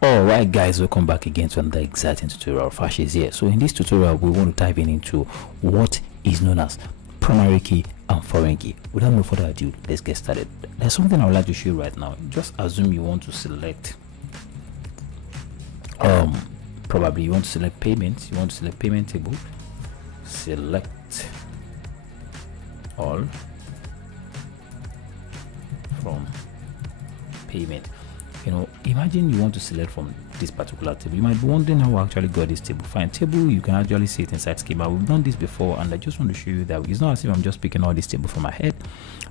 Alright guys, welcome back again to another exciting tutorial. Fash is here. So in this tutorial we want to dive into what is known as primary key and foreign key. Without no further ado, let's get started. There's something I would like to show you right now. Just assume you want to select probably you want to select payments. You want to select payment table, select all from payment. Imagine you want to select from this particular table. You might be wondering how I actually got this table. Fine, table, you can actually see it inside schema. We've done this before, and I just want to show you that it's not as if I'm just picking all this table from my head.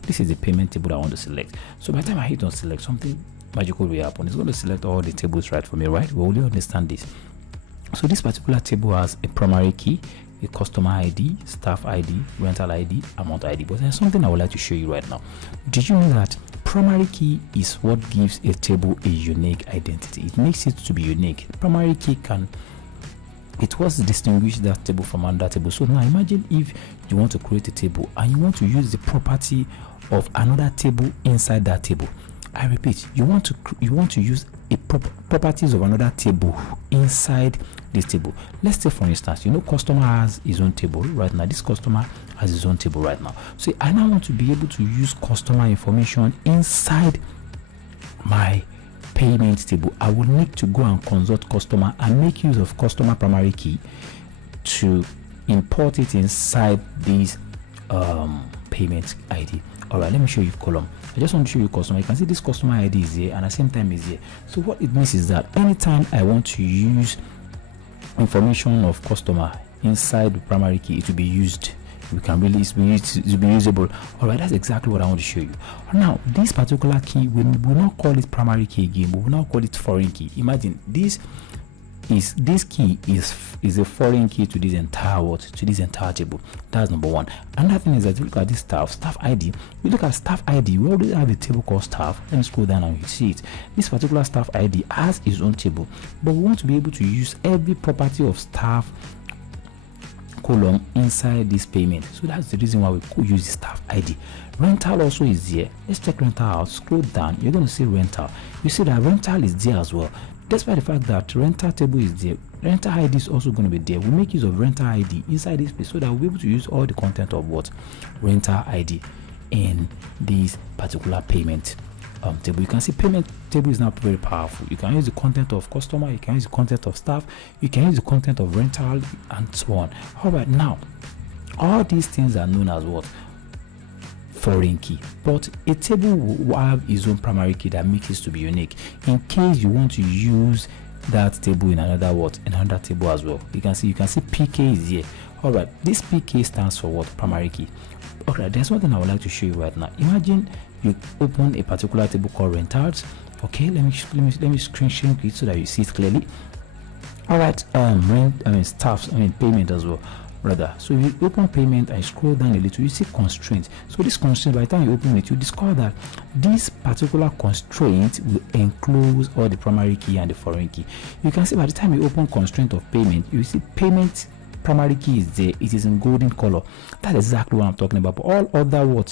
This is the payment table that I want to select. So by the time I hit on select, something magical will happen. It's going to select all the tables right for me, right? We only understand this. So this particular table has a primary key, a customer ID, staff ID, rental ID, amount ID. But there's something I would like to show you right now. Did you know that primary key is what gives a table a unique identity? It makes it to be unique. Primary key it was distinguish that table from another table. So now imagine if you want to create a table and you want to use the property of another table inside that table. I repeat, you want to use a properties of another table inside this table. Let's say for instance, customer has his own table right now. This customer has his own table right now. So I now want to be able to use customer information inside my payment table. I will need to go and consult customer and make use of customer primary key to import it inside this payment ID. All right, let me show you column. I just want to show you customer. You can see this customer ID is here and at the same time is here. So what it means is that anytime I want to use information of customer inside the primary key, it will be used. We can really it will be usable. All right, that's exactly what I want to show you. Now this particular key, we will not call it primary key again, but we will now call it foreign key. Imagine this key is a foreign key to this entire table. That's number one. Another thing is that you look at this staff ID. We look at staff ID. We already have a table called staff. Let me scroll down and you see it. This particular staff ID has its own table, but we want to be able to use every property of staff column inside this payment. So that's the reason why we could use the staff ID. Rental also is here. Let's check rental out. Scroll down, you're going to see rental. You see that rental is there as well. Despite the fact that rental table is there, rental ID is also going to be there. We make use of rental ID inside this place so that we'll be able to use all the content of what rental ID in this particular payment table. You can see payment table is now very powerful. You can use the content of customer, you can use the content of staff, you can use the content of rental, and so on. All right, now all these things are known as what? Foreign key. But a table will have its own primary key that makes it to be unique in case you want to use that table in another table as well. You can see PK is here. All right, this PK stands for what? Primary key. All right, there's one thing I would like to show you right now. Imagine you open a particular table called rentals. Okay, let me screen shrink it so that you see it clearly. All right, payment as well. Rather, so if you open payment and scroll down a little, you see constraint. So this constraint, by the time you open it, you discover that this particular constraint will enclose all the primary key and the foreign key. You can see by the time you open constraint of payment, you see payment primary key is there. It is in golden color. That's exactly what I'm talking about. But all other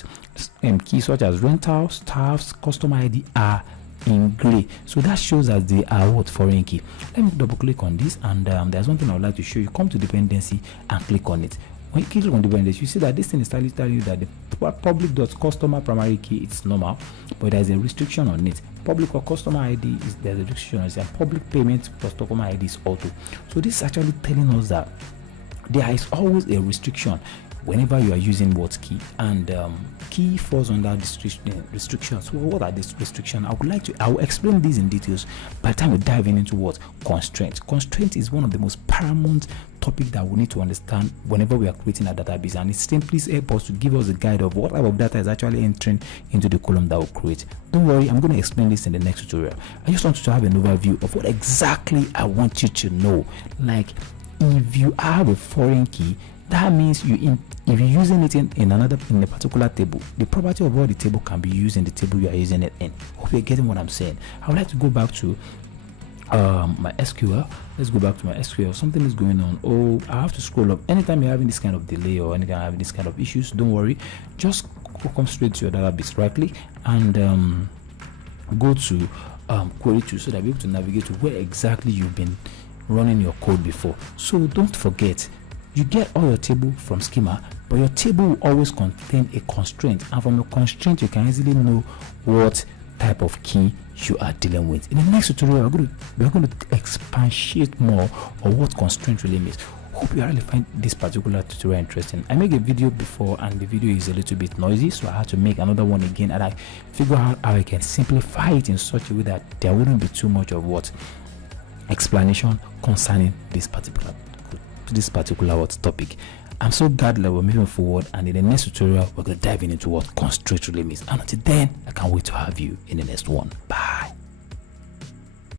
keys such as rental, staffs, customer ID are in gray. So that shows that they are foreign key. Let me double click on this, and there's one thing I would like to show you. Come to dependency and click on it. When you click on dependency, you see that this thing is telling you that the public.customer primary key is normal, but there's a restriction on it. Public or customer ID there's a restriction on it, and public payment plus customer ID is auto. So this is actually telling us that there is always a restriction whenever you are using what key, and key falls under restrictions. So what are these restrictions? I will explain these in details by the time we dive into what constraint. Constraint is one of the most paramount topic that we need to understand whenever we are creating a database, and it simply helps us to give us a guide of what type of data is actually entering into the column that we'll create. Don't worry, I'm going to explain this in the next tutorial. I just want you to have an overview of what exactly I want you to know. Like, if you have a foreign key, that means if you're using it in a particular table, the property of all the table can be used in the table you are using it in. Hope you're getting what I'm saying. I would like to go back to my SQL. Let's go back to my SQL. Something is going on. Oh, I have to scroll up. Anytime you're having this kind of delay or anytime you're having this kind of issues, don't worry. Just come straight to your database, right click and go to query to, so that you're able to navigate to where exactly you've been running your code before. So don't forget, you get all your table from schema, but your table will always contain a constraint, and from a constraint you can easily know what type of key you are dealing with. In the next tutorial, we're going to expatiate more on what constraint really means. Hope you really find this particular tutorial interesting. I made a video before and the video is a little bit noisy, so I had to make another one again, and I figure out how I can simplify it in such a way that there wouldn't be too much of what explanation concerning this particular topic. I'm so glad that we're moving forward, and in the next tutorial we're going to dive into what constraint really means. And until then, I can't wait to have you in the next one. Bye.